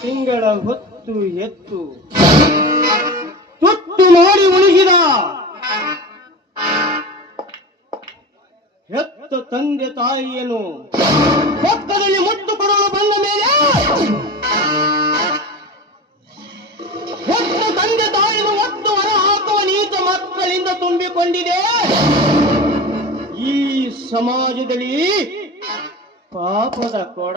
ತಿಂಗಳ ಹೊತ್ತು ಎತ್ತು ತುತ್ತು ಮಾಡಿ ಉಳಿಸಿದ ಹೆತ್ತ ತಂದೆ ತಾಯಿಯನ್ನು ಪಕ್ಕದಲ್ಲಿ ಮುಟ್ಟು ಕೊಡಲು ಬಂದ ಮೇಲೆ ಹೆತ್ತ ತಂದೆ ತಾಯಿಯನ್ನು ಒತ್ತು ಹೊರ ಹಾಕುವ ನೀತ ಮಕ್ಕಳಿಂದ ತುಂಬಿಕೊಂಡಿದೆ ಈ ಸಮಾಜದಲ್ಲಿ ಪಾಪದ ಕೊಡ.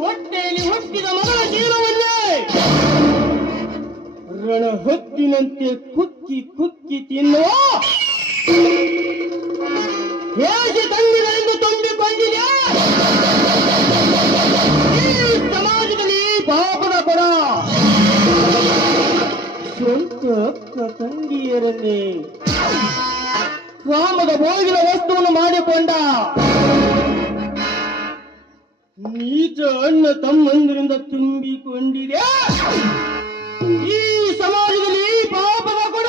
ಹೊಟ್ಟೆಯಲ್ಲಿ ಹುಟ್ಟಿದ ಮಗಳ ಜೀವನವನ್ನೇ ರಣಹದ್ದಿನಂತೆ ಕುಕ್ಕಿ ಕುಕ್ಕಿ ತಿನ್ನುವ ಹೇಗೆ ತಂದೆಗಳೆಂದು ತುಂಬಿಕೊಂಡಿದೆ ಈ ಸಮಾಜದಲ್ಲಿ ಪಾಪದ ಕೊಡ. ಸ್ವಂತ ಅಕ್ಕ ತಂಗಿಯರನ್ನೇ ಕಾಮದ ಭೋಗಿನ ವಸ್ತುವನ್ನು ಮಾಡಿಕೊಂಡ ನೀಚ ಅಣ್ಣ ತಮ್ಮಂದಿರಿಂದ ತುಂಬಿಕೊಂಡಿದೆ ಈ ಸಮಾಜದಲ್ಲಿ ಪಾಪದ ಕೊಡ.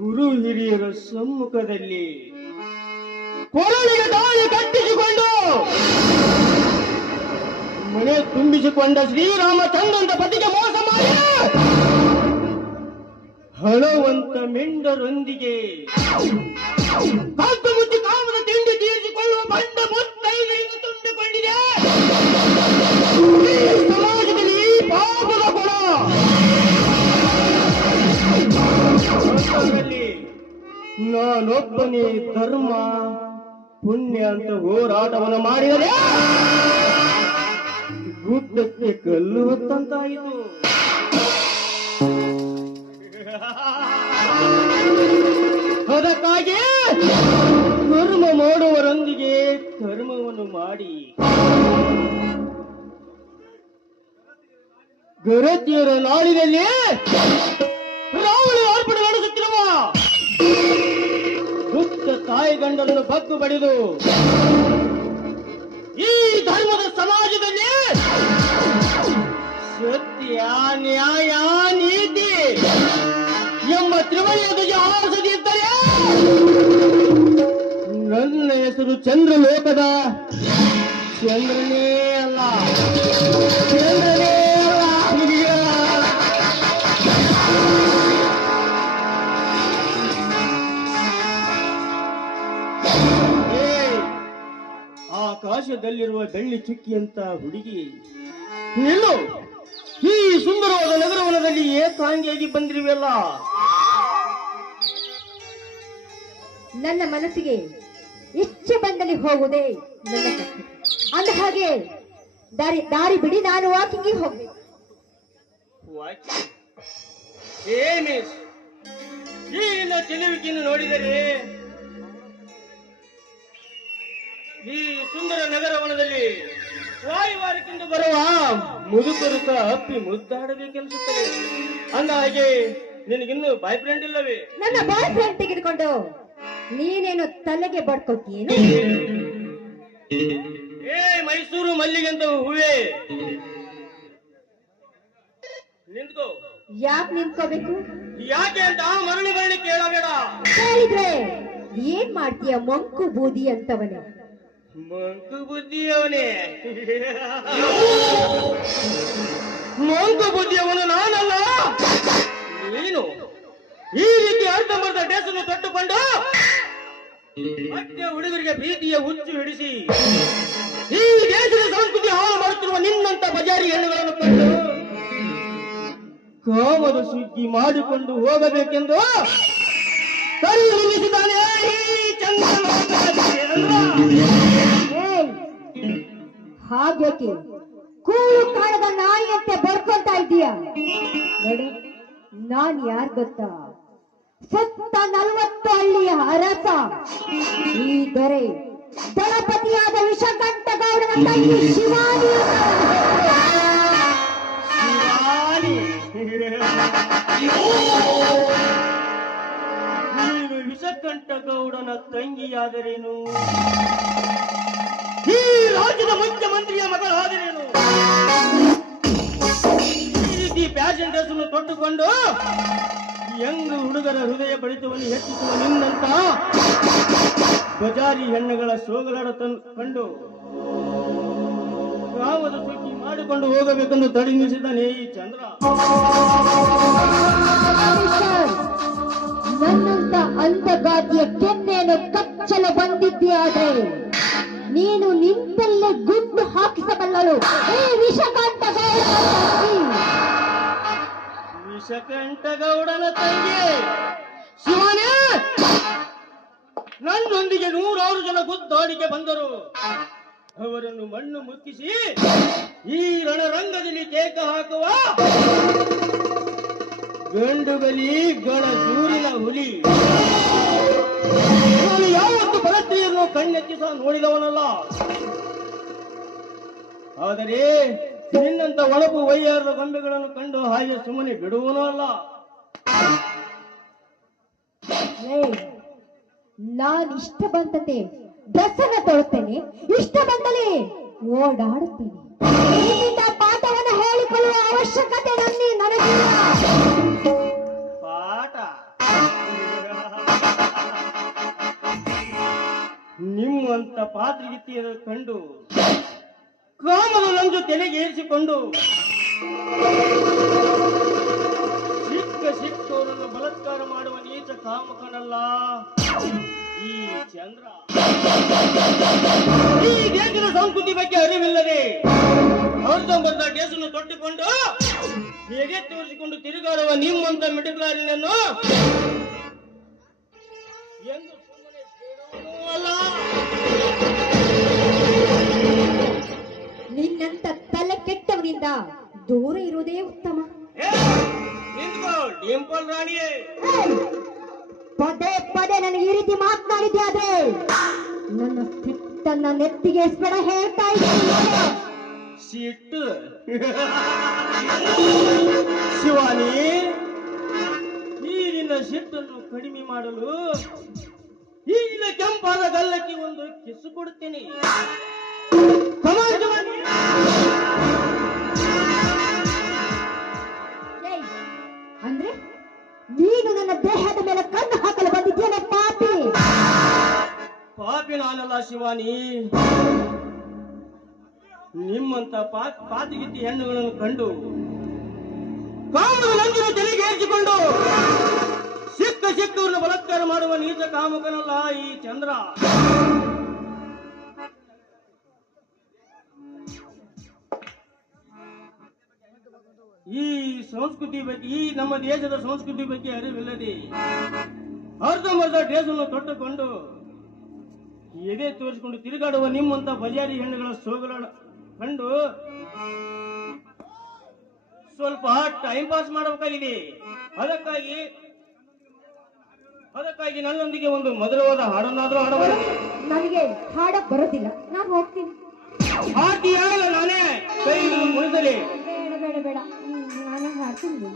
ಗುರು ಹಿರಿಯರ ಸಮ್ಮುಖದಲ್ಲಿ ಕೊರಳಿಗೆ ದಾಳಿ ಕಟ್ಟಿಸಿಕೊಂಡು ಮನೆ ತುಂಬಿಸಿಕೊಂಡ ಶ್ರೀರಾಮಚಂದ್ರನ ಪತಿಗೆ ಮೋಸ ಮಾಡಿ ಹಣವಂತ ಮೆಂಡರೊಂದಿಗೆ ಕದ್ದು ಮುಚ್ಚಿ ಕಾಮದ ತಿಂಡಿ ತೀರಿಸಿಕೊಳ್ಳುವ ಬಂಡ ಮುತ್ತೈದೆಯಿಂದ ತುಂಬಿಕೊಂಡಿದೆ ಈ ಸಮಾಜದಲ್ಲಿ ಪಾಪದ ಕೊಡ. ನಾನೊಬ್ಬನೇ ಧರ್ಮ ಪುಣ್ಯ ಅಂತ ಹೋರಾಟವನ್ನು ಮಾಡಿದರೆ ಗುಡ್ಡಕ್ಕೆ ಕಲ್ಲು ಹೊತ್ತಂತಾಯಿತು. ಅದಕ್ಕಾಗಿ ಕರ್ಮ ಮಾಡುವವರೊಂದಿಗೆ ಕರ್ಮವನ್ನು ಮಾಡಿ ಗರತಿಯರ ನಾಡಿನಲ್ಲಿ ರಾವಳಿ ಅರ್ಪಣೆ ನಡೆಸುತ್ತಿರುವ ದುಷ್ಟ ತಾಯಿ ಗಂಡರನ್ನು ಬಗ್ಗು ಬಡಿದು ಈ ಧರ್ಮದ ಸಮಾಜದಲ್ಲಿ ಸತ್ಯ ನ್ಯಾಯ ನೀತಿ ಎಂಬ ತ್ರಿವಳಿಯ ಧ್ವಜ ಹಾರಿಸದಿದ್ದರೆ ನನ್ನ ಹೆಸರು ಚಂದ್ರಲೋಕದ ಚಂದ್ರನೇ ಅಲ್ಲ, ಚಂದ್ರನೇ ಅಲ್ಲ. ಆಕಾಶದಲ್ಲಿರುವ ಬೆಳ್ಳಿ ಚುಕ್ಕಿಯಂತ ಹುಡುಗಿ ನಿಲ್ಲು, ಈ ಸುಂದರವಾದ ನಗರವನದಲ್ಲಿ ಏಕಾಂಗಿಯಾಗಿ ಬಂದಿರುವೆಲ್ಲ. ನನ್ನ ಮನಸ್ಸಿಗೆ ಇಚ್ಛೆ ಬಂದಲ್ಲಿ ಹೋಗುವುದೇ ನನ್ನ ಕರ್ತವ್ಯ. ಅಂದ ಹಾಗೆ ದಾರಿ ಬಿಡಿ, ನಾನು ವಾಕಿಂಗ್ ಹೋಗಿ. ಈ ನಿನ್ನ ಚೆಲುವಿಕೆಯನ್ನು ನೋಡಿದರೆ ಈ ಸುಂದರ ನಗರವನದಲ್ಲಿ ವಾಯುವಾರಕ್ಕೆಂದು ಬರುವ ಮುದುಕರು ಸಹ ಅಪ್ಪಿ ಮುದ್ದಾಡಬೇಕೆನಿಸುತ್ತದೆ. ಅಂದ ಹಾಗೆ ನಿನಗಿನ್ನು ಬಾಯ್ ಫ್ರೆಂಡ್ ಇಲ್ಲವೇ? ನನ್ನ ಬಾಯ್ ಫ್ರೆಂಡ್ ತೆಗೆದುಕೊಂಡು ನೀನೇನು ತಲೆಗೆ ಬಡ್ಕೋತೀಯೇನು? ಮೈಸೂರು ಮಲ್ಲಿಗೆಂತ ಹೂವೇ, ನಿಂತ್ಕೋ. ಯಾಕೆ ನಿಂತ್ಕೋಬೇಕು? ಯಾಕೆ ಅಂತ ಮರಳಿ ಮರಳಿ ಕೇಳಬೇಡ. ಕೇಳಿದ್ರೆ ಏನ್ ಮಾಡ್ತೀಯ ಮಂಕು ಬೂದಿ ಅಂತವನೇ? ಮಂಕು ಬುದ್ಧಿಯವನೇ, ಮಂಕು ಬುದ್ಧಿಯವನು ನಾನಲ್ಲ ನೀನು. ಈ ರೀತಿ ಅರ್ಧಂಬರ್ಧ ಡ್ರೆಸ್ಸನ್ನು ತೊಟ್ಟುಕೊಂಡು ಮತ್ತೆ ಹುಡುಗರಿಗೆ ಪ್ರೀತಿಯ ಹುಚ್ಚು ಹಿಡಿಸಿ ಈ ದೇಶದ ಸಂಸ್ಕೃತಿ ಹಾಳು ಮಾಡುತ್ತಿರುವ ನಿನ್ನಂತ ಬಜಾರಿ ಹೆಣ್ಣುಗಳನ್ನು ಕಂಡು ಕಾಮದ ಸುಗ್ಗಿ ಮಾಡಿಕೊಂಡು ಹೋಗಬೇಕೆಂದು ಕರಿ ನಿಲ್ಲಿಸಿದ್ದಾನೆ ಈ ಹಾಗೇಕೆ ಕೂಳು ಕಾಣದ ನಾಯಿಯಂತೆ ಬಡ್ಕೊಂತಾ ಇದ್ದೀಯ? ನೋಡು, ನಾನ್ ಯಾರ್ ಗೊತ್ತಾ? ಸುತ್ತ 40 ಹಳ್ಳಿಯ ಅರಸ, ಈ ದೊರೆ ದಳಪತಿಯಾದ ವಿಷಕಂಠಗೌಡನ ತಂಗಿ ಶಿವಾನಿ. ನೀನು ವಿಷಕಂಠಗೌಡನ ತಂಗಿಯಾದರೇನು? ಈ ರಾಜ್ಯದ ಮುಖ್ಯಮಂತ್ರಿಯ ಮಗಳಾದರೇನು? ಈ ರೀತಿ ಪ್ಯಾಷನ್ ಡ್ರೆಸ್ ಅನ್ನು ತೊಟ್ಟುಕೊಂಡು ಹೆಂಗ್ ಹುಡುಗರ ಹೃದಯ ಬಡಿತವನ್ನು ಹೆಚ್ಚಿಸುವ ನಿನ್ನಂತ ಬಜಾರಿ ಹೆಣ್ಣುಗಳ ಸೋಗಲಾಡ ಕಂಡು ಕಾಮದ ಸುಖಿ ಮಾಡಿಕೊಂಡು ಹೋಗಬೇಕೆಂದು ತಡಿ ನಿಲ್ಲಿಸಿದ್ದಾನೆ ಈ ಚಂದ್ರ. ನನ್ನಂತ ಅಂಧಗಾತಿಯ ಕೆನ್ನೆಯನ್ನು ಕಚ್ಚಲು ಬಂದಿದ್ದೀಯಾದ್ರೆ ನೀನು ನಿಂತಲ್ಲೇ ಗುಂಡು ಹಾಕಿಸಬಲ್ಲಳು ಈ ವಿಷಕಾಂತ ವಿಷಕಂಠಗೌಡನ ತಂಗಿ ಶಿವನೇ, ನನ್ನೊಂದಿಗೆ 100 ಜನ ಗುದ್ದಾಡಿಗೆ ಬಂದರು. ಅವರನ್ನು ಮಣ್ಣು ಮುಕ್ಕಿಸಿ ಈ ರಣರಂಗದಲ್ಲಿ ಕೇಕ ಹಾಕುವ ಗಂಡು ಬಲಿ ಗಳ ಜೂರಿನ ಹುಲಿ. ನಾನು ಯಾವತ್ತು ಪರಸ್ತ್ರೀಯನ್ನು ಕಣ್ಣೆತ್ತಿಸ ನೋಡಿದವನಲ್ಲ. ಆದರೆ ನಿನ್ನಂತ ಒಳಪು ವೈಯಾರದ ಗೊಂಬೆಗಳನ್ನು ಕಂಡು ಹಾಗೆ ಸುಮ್ಮನೆ ಬಿಡುವನೂ ಅಲ್ಲ. ನಾನು ಇಷ್ಟ ಬಂದಂತೆ ಡ್ರೆಸ್ಸನ್ನ ತೊಳುತ್ತೇನೆ, ಇಷ್ಟ ಬಂದಲ್ಲಿ ಓಡಾಡುತ್ತೇನೆ. ನಿನ್ನಿಂದ ಪಾಠವನ್ನು ಹೇಳಿಕೊಳ್ಳುವ ಅವಶ್ಯಕತೆ ನನಗಿಲ್ಲ. ಪಾಠ ನಿಮ್ಮಂತ ಪಾತ್ರಿಗಿತ್ತಿಯನ್ನು ಕಂಡು ಕಾಮದ ನಂಜು ತಲೆಗೇರಿಸಿಕೊಂಡು ಸಿಕ್ಕವರನ್ನು ಬಲಾತ್ಕಾರ ಮಾಡುವ ನೀಚ ಕಾಮಕನಲ್ಲ ಈ ಚಂದ್ರ. ಈ ದೇಶದ ಸಂಸ್ಕೃತಿ ಬಗ್ಗೆ ಅರಿವಿಲ್ಲದೆ ಅರ್ಧಂಬರ್ಧ ದೇಶವನ್ನು ತೊಟ್ಟಿಕೊಂಡು ಹೇಗೆ ತೋರಿಸಿಕೊಂಡು ತಿರುಗಾಡುವ ನಿಮ್ಮಂತ ಮಿಟುಕಲಾರಿನನ್ನು ಎಂದು ಸುಮ್ಮನೆ ಬಿಡುವುದೂ ಅಲ್ಲ. ನಿನ್ನಂತ ತಲೆ ಕೆಟ್ಟವನಿಂದ ದೂರ ಇರುವುದೇ ಉತ್ತಮ. ನಿಂತ್ಕೋ ಡಿಂಪಲ್ ರಾಣಿಯೇ. ಪದೇ ಪದೇ ನನಗೆ ಈ ರೀತಿ ಮಾತನಾಡಿದ್ಯಾದ್ರೆ ನನ್ನ ಸಿಟ್ಟನ್ನ ನೆತ್ತಿಗೆ ಎಸ್ಬೇಡ ಹೇಳ್ತಾ ಇದ್ದೀನಿ. ಸಿಟ್ಟು ಶಿವಾನಿ, ನೀರಿನ ಸಿಟ್ಟನ್ನು ಕಡಿಮೆ ಮಾಡಲು ಈಗಿನ ಕೆಂಪಾದ ಗಲ್ಲಕ್ಕೆ ಒಂದು ಕಿಸು ಕೊಡುತ್ತೇನೆ. ಅಂದ್ರೆ ನೀನು ನನ್ನ ದೇಹದ ಮೇಲೆ ಕಣ್ಣು ಹಾಕಲು ಬಂದಿದ್ದೇನೆ ಪಾಪಿ. ಪಾಪಿ ನಾನಲ್ಲ ಶಿವಾನಿ. ನಿಮ್ಮಂತ ಪಾತಿಗಿತ್ತಿ ಹೆಣ್ಣುಗಳನ್ನು ಕಂಡು ಕಾಮದ ನಂಜನ್ನು ತಲೆಗೆ ಏರಿಸಿಕೊಂಡು ಸಿಕ್ಕವರನ್ನು ಬಲಾತ್ಕಾರ ಮಾಡುವ ನೀಚ ಕಾಮಕನಲ್ಲ ಈ ಚಂದ್ರ. ಈ ಸಂಸ್ಕೃತಿ ಬಗ್ಗೆ, ಈ ನಮ್ಮ ದೇಶದ ಸಂಸ್ಕೃತಿ ಬಗ್ಗೆ ಅರಿವಿಲ್ಲದೆ ಅರ್ಧಂಬರ್ಧ ಡ್ರೆಸ್ಸನ್ನು ತೊಟ್ಟುಕೊಂಡು ಎದೆ ತೋರಿಸಿಕೊಂಡು ತಿರುಗಾಡುವ ನಿಮ್ಮಂತ ಬಜಾರಿ ಹೆಣ್ಣುಗಳ ಸೋಗಲಾಡ ಕಂಡು ಸ್ವಲ್ಪ ಟೈಮ್ ಪಾಸ್ ಮಾಡಬೇಕಾಗಿದೆ. ಅದಕ್ಕಾಗಿ ನನ್ನೊಂದಿಗೆ ಒಂದು ಮಧುರವಾದ ಹಾಡನ್ನಾದ್ರೂ ಹಾಡಬಾರದು. ನನಗೆ ಹಾಡಕ್ ಬರೋದಿಲ್ಲ, ನಾನು ಹೋಗ್ತೀನಿ. ಹಾಡ್ತೀಯಾಗಲ್ಲ ನಾನೇ ಕೈ ಮುಗಿಸಲಿ. ಬೇಡ ಬೇಡ ಬೇಡ, ನಾನು ಹಾಡ್ತೀನಿ.